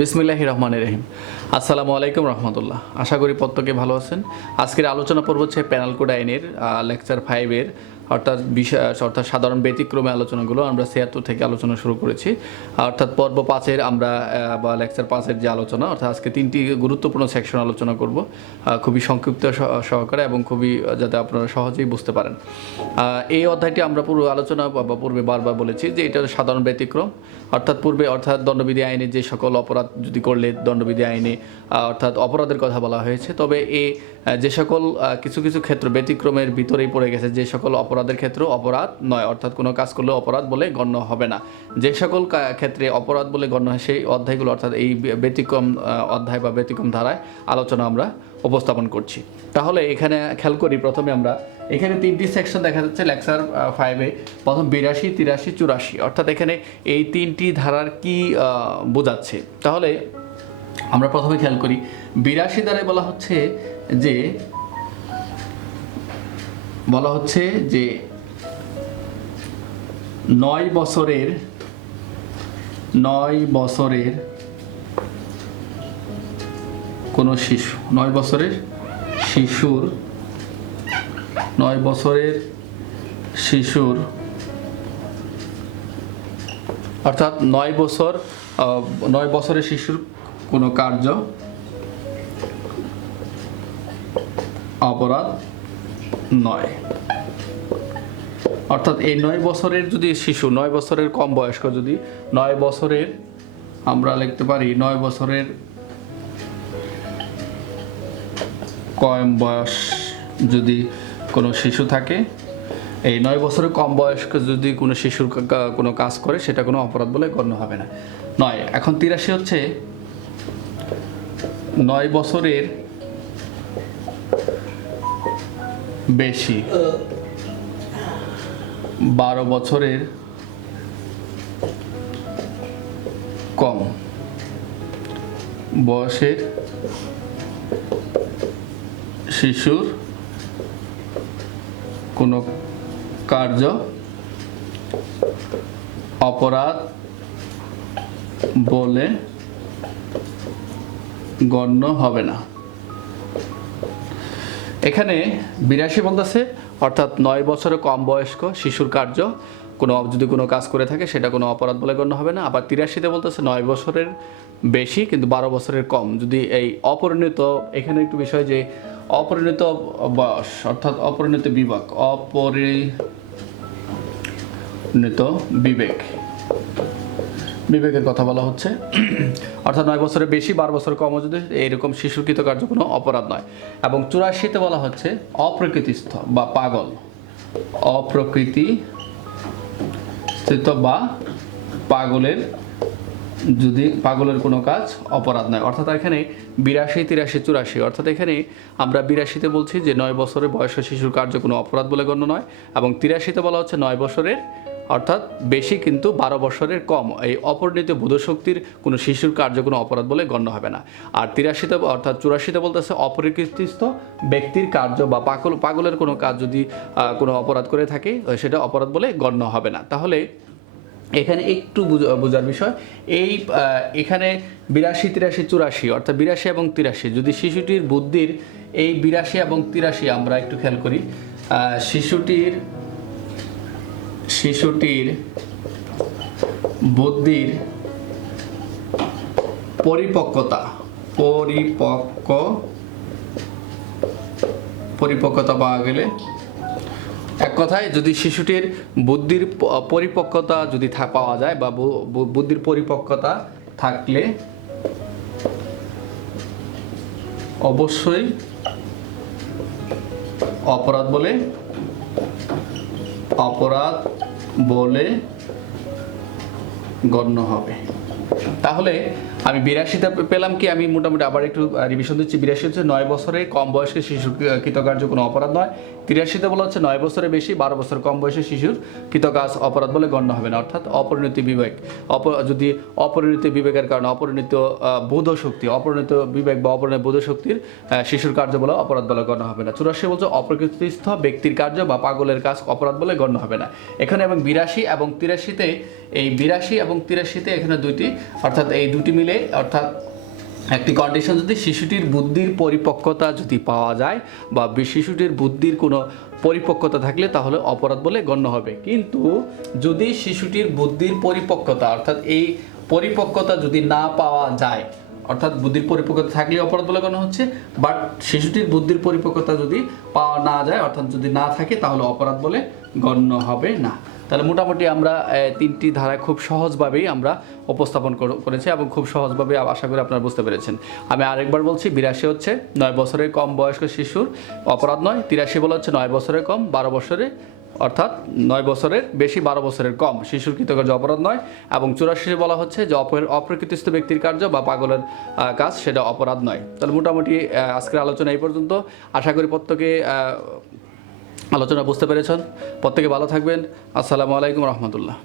বিসমিল্লাহির রহমানির রহিম। আসসালামু আলাইকুম রহমতুল্লাহ। আশা করি প্রত্যেকে ভালো আছেন। আজকের আলোচনা পর্ব হচ্ছে পেনাল কোড আইনের লেকচার 5-এর অর্থাৎ সাধারণ ব্যতিক্রমে আলোচনাগুলো আমরা 76 থেকে আলোচনা শুরু করেছি। অর্থাৎ পর্ব 5-এর আমরা বা লেকচার 5-এর যে আলোচনা, অর্থাৎ আজকে 3টি গুরুত্বপূর্ণ সেকশন আলোচনা করব, খুবই সংক্ষিপ্ত সহকারে এবং খুবই যাতে আপনারা সহজেই বুঝতে পারেন। এই অধ্যায়টি আমরা পুরো আলোচনা বা পূর্বে বারবার বলেছি যে এটা সাধারণ ব্যতিক্রম, অর্থাৎ দণ্ডবিধি আইনে যে সকল অপরাধ যদি করলে দণ্ডবিধি আইনে অর্থাৎ অপরাধের কথা বলা হয়েছে, তবে যে সকল কিছু কিছু ক্ষেত্র ব্যতিক্রমের ভিতরেই পড়ে গেছে, যে সকল অপরাধের ক্ষেত্রে অপরাধ নয়, অর্থাৎ কোনো কাজ করলে অপরাধ বলে গণ্য হবে না, যে সকল ক্ষেত্রে অপরাধ বলে গণ্য হয় সেই অধ্যায়গুলো, অর্থাৎ এই ব্যতিক্রম অধ্যায় বা ব্যতিক্রম ধারায় আলোচনা আমরা উপস্থাপন করছি। তাহলে এখানে খেয়াল করি, প্রথমে আমরা এখানে 3টি সেকশন দেখা যাচ্ছে লেকচার 5-এ। প্রথম 82, 83, 84, অর্থাৎ এখানে এই 3টি ধারার কি বোঝাচ্ছে। তাহলে আমরা প্রথমে খেয়াল করি 82 ধারায় বলা হচ্ছে যে 9 বছরের কোনো শিশু, 9 বছরের শিশুর অর্থাৎ 9 বছরের শিশুর কোনো কার্য অপরাধ নয়। অর্থাৎ এই 9 বছরের যদি শিশু, 9 বছরের কম বয়স্ক, যদি 9 বছরের আমরা লিখতে পারি 9 বছরের কম বয়স যদি কোনো শিশু থাকে, এই 9 বছরের কম বয়স্ক যদি কোনো শিশুর কোনো কাজ করে সেটা কোনো অপরাধ বলে গণ্য হবে না। 9 এখন 83 হচ্ছে 9 বছরের বেশি, 12 বছরের কম বয়সের শিশুর কোনো কার্য অপরাধ বলে গণ্য হবে না। এখানে 82 বলতেছে অর্থাৎ 9 বছরের কম বয়স্ক শিশুর কার্য যদি কোনো কাজ করে থাকে সেটা কোনো অপরাধ বলে গণ্য হবে না। আবার 83-তে বলতেছে 9 বছরের বেশি কিন্তু 12 বছরের কম যদি এই অপরিণত, এখানে একটু বিষয় যে অপরিণত বয়স অর্থাৎ অপরিণত বিবেকের কথা বলা হচ্ছে। অর্থাৎ 9 বছরের বেশি 12 বছর কম যদি এইরকম শিশুর কৃতকার্য কোনো অপরাধ নয়। এবং 84-তে বলা হচ্ছে অপ্রকৃতিস্থ বা পাগল, অপ্রকৃতিস্থিত বা পাগলের কোনো কাজ অপরাধ নয়। অর্থাৎ এখানে 82, 83, 84, অর্থাৎ এখানে আমরা 82-তে বলছি যে 9 বছরের বয়স্ক শিশুর কার্য কোনো অপরাধ বলে গণ্য নয়, এবং 83-তে বলা হচ্ছে 9 বছরের অর্থাৎ বেশি কিন্তু 12 বছরের কম এই অপরিণত বোধশক্তির কোনো শিশুর কার্য কোনো অপরাধ বলে গণ্য হবে না। আর 83-তে অর্থাৎ 84-তে বলতেছে অপ্রকৃতিস্থ ব্যক্তির কার্য বা পাগলের কোনো কাজ যদি কোনো অপরাধ করে থাকে সেটা অপরাধ বলে গণ্য হবে না। তাহলে এখানে একটু বোঝার বিষয়, এখানে 82, 83, 84 অর্থাৎ 82 এবং 83 যদি শিশুটির বুদ্ধির, এই 82 এবং 83 আমরা একটু খেয়াল করি, শিশুটির বুদ্ধির পরিপক্কতা পাওয়া গেলে, এক কথায় যদি শিশুটির বুদ্ধির পরিপক্কতা যদি পাওয়া যায় বা বুদ্ধির পরিপক্কতা থাকলে অবশ্যই অপরাধ বলে গণ্য হবে। তাহলে আমি 82-তে পেলাম কি, আমি মোটামুটি আবার একটু রিভিশন দিচ্ছি। 82 হচ্ছে 9 বছরের কম বয়সের শিশুর কৃতকার্য কোনো অপরাধ নয়। 83-তে বলা হচ্ছে 9 বছরের বেশি 12 বছর কম বয়সের শিশুর কৃতকাজ অপরাধ বলে গণ্য হবে না। অর্থাৎ অপরিণত বিবেকের কারণে অপরিণত বোধশক্তি, অপরিণত বিবেক বা অপরিণত বোধশক্তির শিশুর কার্য বলে অপরাধ বলে গণ্য হবে না। 84 বলছে অপ্রকৃতিস্থ ব্যক্তির কার্য বা পাগলের কাজ অপরাধ বলে গণ্য হবে না। এখানে এবং 82 এবং 83-তে, এই 82 এবং 83-তে এখানে দুইটি, অর্থাৎ এই দুটি মিলে মিলে অর্থাৎ একটি কন্ডিশন যদি শিশুটির বুদ্ধির পরিপক্কতা যদি পাওয়া যায় বা শিশুটির বুদ্ধির কোনো পরিপক্কতা থাকলে তাহলে অপরাধ বলে গণ্য হবে। কিন্তু যদি শিশুটির বুদ্ধির পরিপক্কতা অর্থাৎ এই পরিপক্কতা যদি না পাওয়া যায়, অর্থাৎ বুদ্ধির পরিপক্কতা থাকলে অপরাধ বলে গণ্য হচ্ছে, বাট শিশুটির বুদ্ধির পরিপক্কতা যদি পাওয়া না যায় অর্থাৎ যদি না থাকে তাহলে অপরাধ বলে গণ্য হবে না। তাহলে মোটামুটি আমরা 3টি ধারায় খুব সহজভাবেই আমরা উপস্থাপন করেছি এবং খুব সহজভাবে আশা করি আপনারা বুঝতে পেরেছেন। আমি আরেকবার বলছি, 82 হচ্ছে 9 বছরের কম বয়স্ক শিশুর অপরাধ নয়, 83 বলা হচ্ছে 9 বছরের কম 12 বছরে অর্থাৎ 9 বছরের বেশি 12 বছরের কম শিশুর কৃতকার্য অপরাধ নয়, এবং 84 বলা হচ্ছে যে অপ্রকৃতিস্থ ব্যক্তির কার্য বা পাগলের কাজ সেটা অপরাধ নয়। তাহলে মোটামুটি আজকের আলোচনা এই পর্যন্ত। আশা করি প্রত্যেকে আলোচনা বুঝতে পেরেছেন। প্রত্যেকে ভালো থাকবেন। আসসালামু আলাইকুম রহমতুল্লাহ।